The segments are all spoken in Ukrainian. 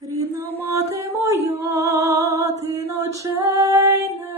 Рідна мати моя, ти ночей не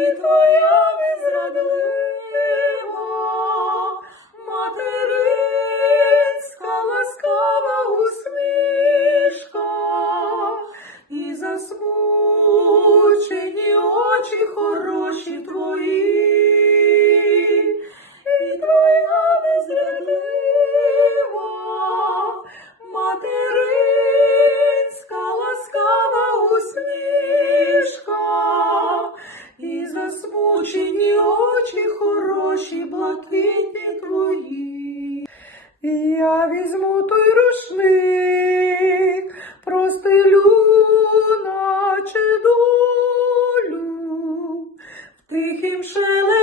і твоя незрадлива очі блакитні твої, я візьму той рушник, простелю, наче долю в тихім шеле.